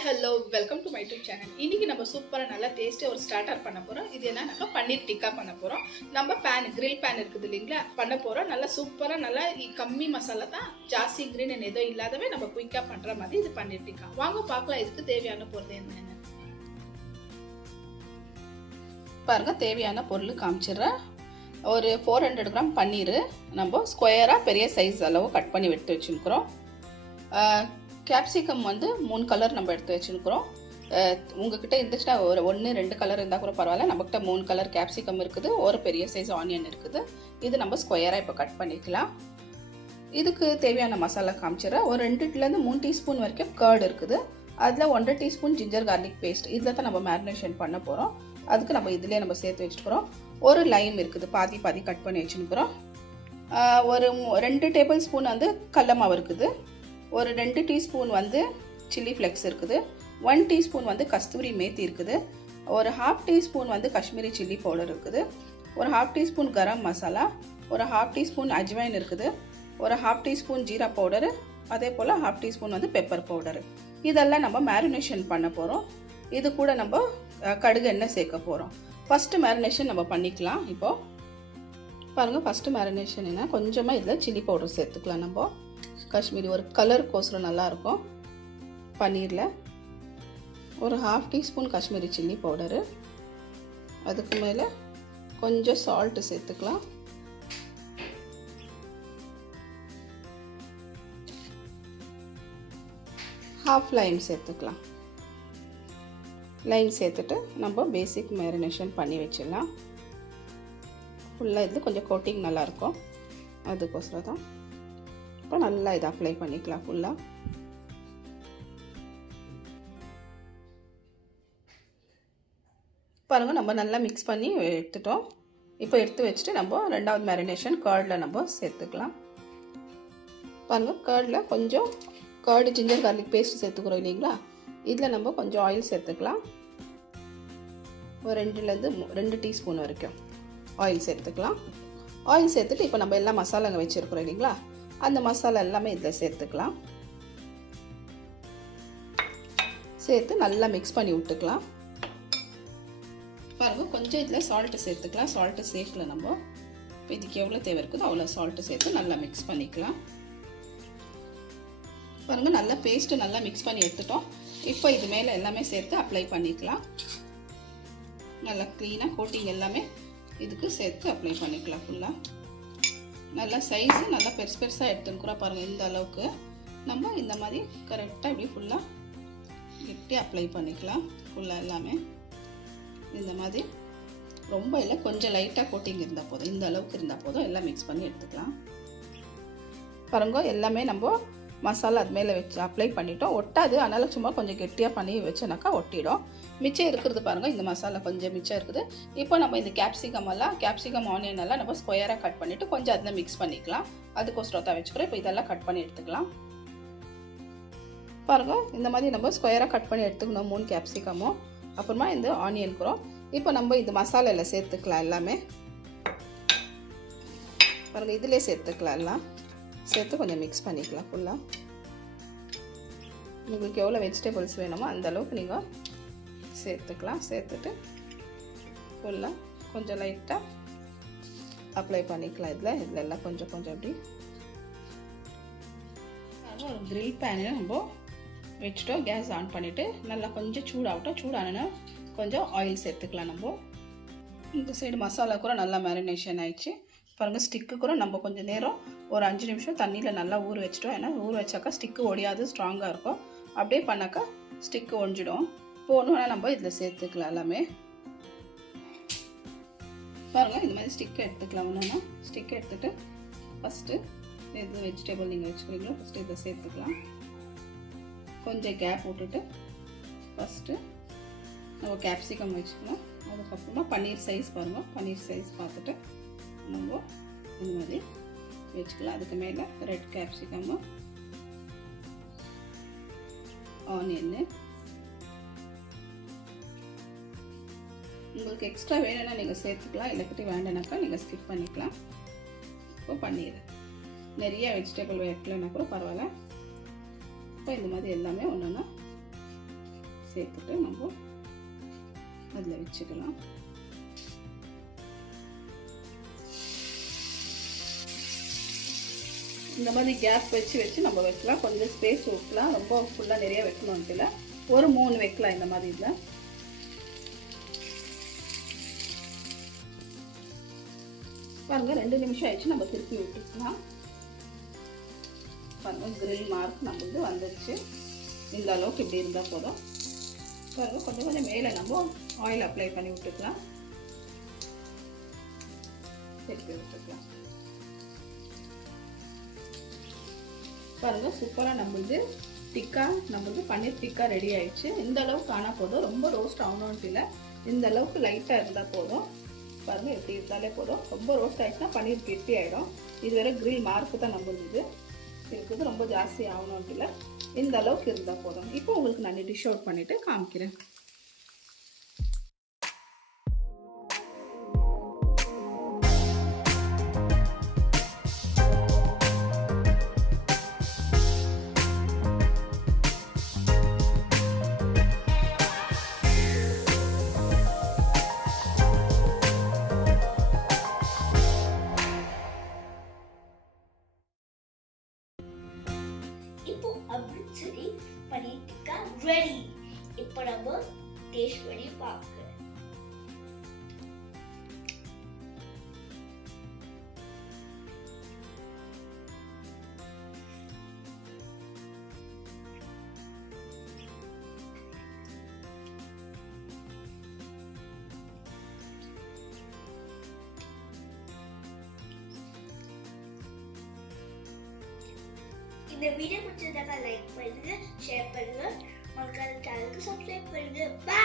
Hi hello welcome to my YouTube channel. இன்னைக்கு நம்ம சூப்பராக நல்லா டேஸ்ட்டாக ஒரு ஸ்டார்டர் பண்ண போகிறோம். இது என்னன்னாக்கா பன்னீர் டிக்கா பண்ண போகிறோம். நம்ம கிரில் பேன் இருக்குது இல்லைங்களா, பண்ண போகிறோம். நல்லா சூப்பராக நல்லா கம்மி மசாலா தான், ஜாஸ்தி இன்க்ரீடியன்ட் எதுவும் இல்லாதவே நம்ம குயிக்காக பண்ணுற மாதிரி இது பன்னீர் டிக்கா. வாங்க பார்க்கலாம் இதுக்கு தேவையான பொருள் என்னென்ன பாருங்க. தேவையான பொருள் காமிச்சிடுறேன். ஒரு 400 கிராம் பன்னீர் நம்ம ஸ்கொயராக பெரிய சைஸ் அளவு கட் பண்ணி எடுத்து வச்சுருக்கிறோம். கேப்சிகம் வந்து 3 கலர் நம்ம எடுத்து வச்சுருக்கிறோம். உங்ககிட்ட இருந்துச்சுன்னா ஒரு 1-2 கலர் இருந்தால் கூட பரவாயில்ல. நம்மக்கிட்ட 3 கலர் கேப்சிகம் இருக்குது, ஒரு பெரிய சைஸ் ஆனியன் இருக்குது. இது நம்ம ஸ்கொயராக இப்போ கட் பண்ணிக்கலாம். இதுக்கு தேவையான மசாலா காமிச்சிடுறேன். ஒரு 2-3 டீஸ்பூன் வரைக்கும் கர்ட் இருக்குது. அதில் 1.5 டீஸ்பூன் ஜிஞ்சர் கார்லிக் பேஸ்ட். இதில் தான் நம்ம மேரினேஷன் பண்ண போகிறோம். அதுக்கு நம்ம இதிலே நம்ம சேர்த்து வச்சுக்கிறோம். ஒரு லைம் இருக்குது, பாதி கட் பண்ணி வச்சுருக்கிறோம். ஒரு 2 டேபிள் ஸ்பூன் வந்து கடல மாவு இருக்குது. ஒரு 2 டீஸ்பூன் வந்து சில்லி ஃப்ளெக்ஸ் இருக்குது. 1 டீஸ்பூன் வந்து கஸ்தூரி மேத்தி இருக்குது. ஒரு 1/2 டீஸ்பூன் வந்து காஷ்மீரி சில்லி பவுடர் இருக்குது. ஒரு 1/2 டீஸ்பூன் கரம் மசாலா. ஒரு 1/2 டீஸ்பூன் அஜ்வைன் இருக்குது. ஒரு 1/2 டீஸ்பூன் ஜீரா பவுடரு. அதே போல் 1/2 டீஸ்பூன் வந்து பெப்பர் பவுடரு. இதெல்லாம் நம்ம மேரினேஷன் பண்ண போகிறோம். இது கூட நம்ம கடுகு எண்ணெய் சேர்க்க போகிறோம். ஃபஸ்ட்டு மேரினேஷன் நம்ம பண்ணிக்கலாம். இப்போது பாருங்கள், ஃபஸ்ட்டு மேரினேஷன் என்ன, கொஞ்சமாக இதில் சில்லி பவுடர் சேர்த்துக்கலாம். நம்ம காஷ்மீரி ஒரு கலர் கோசரம் நல்லாயிருக்கும். பன்னீரில் ஒரு 1/2 டீஸ்பூன் காஷ்மீரி சில்லி பவுடரு. அதுக்கு மேலே கொஞ்சம் சால்ட்டு சேர்த்துக்கலாம். ஹாஃப் லைம் சேர்த்துக்கலாம். லைம் சேர்த்துட்டு நம்ம பேசிக் மேரினேஷன் பண்ணி வச்சிடலாம். ஃபுல்லாக இது கொஞ்சம் கோட்டிங் நல்லாயிருக்கும், அதுக்கோசரம் தான். இப்போ நல்லா இதை அப்ளை பண்ணிக்கலாம் ஃபுல்லாக. பாருங்கள், நம்ம நல்லா மிக்ஸ் பண்ணி எடுத்துட்டோம். இப்போ எடுத்து வச்சுட்டு நம்ம ரெண்டாவது மேரினேஷன் கர்டில் நம்ம சேர்த்துக்கலாம். பாருங்கள், கர்டில் கொஞ்சம் கர்டு ஜிஞ்சர் கார்லிக் பேஸ்ட் சேர்த்துக்கிறோம் இல்லைங்களா, இதில் நம்ம கொஞ்சம் ஆயில் சேர்த்துக்கலாம். ஒரு 2 டீஸ்பூன் வரைக்கும் ஆயில் சேர்த்துக்கலாம். ஆயில் சேர்த்துட்டு இப்போ நம்ம எல்லா மசாலாங்க வச்சுருக்கிறோம் இல்லைங்களா, அந்த மசாலா எல்லாமே இதில் சேர்த்துக்கலாம். சேர்த்து நல்லா மிக்ஸ் பண்ணி விட்டுக்கலாம். பாருங்கள், கொஞ்சம் இதில் சால்ட்டு சேர்த்துக்கலாம். சால்ட்டு சேர்க்கல நம்ம. இப்போ இதுக்கு எவ்வளோ தேவை இருக்குதோ அவ்வளோ சால்ட்டு சேர்த்து நல்லா மிக்ஸ் பண்ணிக்கலாம். பாருங்கள், நல்லா பேஸ்ட்டு நல்லா மிக்ஸ் பண்ணி எடுத்துட்டோம். இப்போ இது மேலே எல்லாமே சேர்த்து அப்ளை பண்ணிக்கலாம். நல்லா க்ளீனாக கோட்டிங் எல்லாமே இதுக்கு சேர்த்து அப்ளை பண்ணிக்கலாம் ஃபுல்லாக. நல்லா சைஸு நல்லா பெருசாக எடுத்துக்கிறோம். பாருங்கள், இந்த அளவுக்கு நம்ம இந்த மாதிரி கரெக்டாக இப்படி ஃபுல்லாக இப்படி அப்ளை பண்ணிக்கலாம். ஃபுல்லாக எல்லாமே இந்த மாதிரி, ரொம்ப இல்லை, கொஞ்சம் லைட்டாக கோட்டிங் இருந்தால் போதும். இந்த அளவுக்கு இருந்தால் போதும். எல்லாம் மிக்ஸ் பண்ணி எடுத்துக்கலாம். பாருங்க, எல்லாமே நம்ம மசாலா அது மேலே வச்சு அப்ளை பண்ணிட்டோம். ஒட்டாது, அதனால் சும்மா கொஞ்சம் கெட்டியாக பண்ணி வச்சோனாக்கா ஒட்டிடும். மிச்சம் இருக்கிறது பாருங்கள், இந்த மசாலா கொஞ்சம் மிச்சம் இருக்குது. இப்போ நம்ம இந்த கேப்சிகம் ஆனியன் எல்லாம் நம்ம ஸ்கொயராக கட் பண்ணிவிட்டு கொஞ்சம் அதில் மிக்ஸ் பண்ணிக்கலாம். அதுக்கோசரம் தான் வச்சுக்கிறோம். இப்போ இதெல்லாம் கட் பண்ணி எடுத்துக்கலாம். பாருங்கள், இந்த மாதிரி நம்ம ஸ்கொயராக கட் பண்ணி எடுத்துக்கணும் 3 கேப்சிகமும். அப்புறமா இந்த ஆனியனுக்குறோம். இப்போ நம்ம இந்த மசாலாவில் சேர்த்துக்கலாம். எல்லாமே பாருங்கள், இதிலே சேர்த்துக்கலாம். எல்லாம் சேர்த்து கொஞ்சம் மிக்ஸ் பண்ணிக்கலாம் ஃபுல்லாக. உங்களுக்கு எவ்வளோ வெஜிடபிள்ஸ் வேணுமோ அந்த அளவுக்கு நீங்கள் சேர்த்துக்கலாம். சேர்த்துட்டு ஃபுல்லாக கொஞ்சம் லைட்டாக அப்ளை பண்ணிக்கலாம். இதில் எல்லாம் கொஞ்சம் அப்படி. ஒரு கிரில் பேனு நம்ம வச்சுட்டோம். கேஸ் ஆன் பண்ணிவிட்டு நல்லா கொஞ்சம் சூடாகட்டும். சூடானா கொஞ்சம் ஆயில் சேர்த்துக்கலாம். நம்ம இந்த சைடு மசாலா கூட நல்லா மேரினேஷன் ஆயிடுச்சு. பாருங்கள், ஸ்டிக்கு கூட நம்ம கொஞ்சம் நேரம் ஒரு 5 நிமிஷம் தண்ணியில் நல்லா ஊற வச்சிட்டோம். ஏன்னா ஊற வச்சாக்கா ஸ்டிக்கு ஒடியாது, ஸ்ட்ராங்காக இருக்கும். அப்படியே பண்ணாக்கா ஸ்டிக்கு ஒடிஞ்சிடும். போகணுன்னா நம்ம இதில் சேர்த்துக்கலாம் எல்லாமே. பாருங்கள், இந்த மாதிரி ஸ்டிக்கு எடுத்துக்கலாம். ஒன்றுனா ஸ்டிக் எடுத்துகிட்டு ஃபஸ்ட்டு எது வெஜிடபிள் நீங்கள் வச்சுக்கிறீங்களோ ஃபஸ்ட்டு இதை சேர்த்துக்கலாம். கொஞ்சம் கேப் விட்டுட்டு ஃபஸ்ட்டு நம்ம கேப்சிகம் வச்சுக்கலாம். அதுக்கப்புறமா பன்னீர் சைஸ் பாருங்கள், பன்னீர் சைஸ் பார்த்துட்டு நம்ம இந்த மாதிரி வச்சுக்கலாம். அதுக்கு மேலே ரெட் கேப்சிகமு, ஆனியன்னு. உங்களுக்கு எக்ஸ்ட்ரா வேணும்னா நீங்கள் சேர்த்துக்கலாம், இல்லாட்டி வேண்டானாக்கா நீங்கள் ஸ்கிப் பண்ணிக்கலாம். இப்போ பன்னீர் நிறைய வெஜிடபிள் வைக்கலன்னா கூட பரவாயில்ல. இப்போ இந்த மாதிரி எல்லாமே ஒன்றுன்னா சேர்த்துட்டு நம்ம அதில் வச்சுக்கலாம். இந்த மாதிரி கேப் வச்சு நம்ம வைக்கலாம். கொஞ்சம் ஸ்பேஸ் வைக்கலாம், ரொம்ப ஃபுல்லாக நிறைய வைக்கணும்ட்டு இல்லை, ஒரு 3 வைக்கலாம் இந்த மாதிரி. இதில் பாருங்க 2 நிமிஷம் ஆயிடுச்சு, நம்ம திருப்பி விட்டுக்கலாம். பாருங்க கிரில் மார்க் நம்மளுக்கு வந்துடுச்சு. இந்த அளவுக்கு இப்படி இருந்தால் போதும். பாருங்க கொஞ்சம் கொஞ்சம் மேலே நம்ம ஆயில் அப்ளை பண்ணி விட்டுக்கலாம், திருப்பி விட்டுக்கலாம். பாருங்க சூப்பராக நம்மளுது டிக்கா, நம்மளுக்கு பன்னீர் டிக்கா ரெடி ஆயிடுச்சு. இந்த அளவுக்கு ஆனால் போதும், ரொம்ப ரோஸ்ட் ஆகணும்னு இல்லை, இந்த அளவுக்கு லைட்டாக இருந்தால் போதும். பாருங்க எப்படி இருந்தாலே போதும். ரொம்ப ரோஸ்ட் ஆயிடுச்சுன்னா பன்னீர் கெட்டி ஆகிடும். இது வேற கிரில் மார்க்கு தான் நம்மளுது இருக்குது, ரொம்ப ஜாஸ்தி ஆகணும்னு இல்லை, இந்த அளவுக்கு இருந்தால் போதும். இப்போ உங்களுக்கு நான் டிஷ் அவுட் பண்ணிட்டு காமிக்கிறேன். இப்போ அம்ரித்சரி பன்னீர் டிக்கா ரெடி. இப்போ நம்ம டேஸ்ட் பண்ணி பார்க்கலாம். இந்த வீடியோ பிடிச்சிருந்தா லைக் பண்ணுங்க, ஷேர் பண்ணுங்க, மறக்காம சேனலுக்கு சப்ஸ்கிரைப் பண்ணுங்க. பை.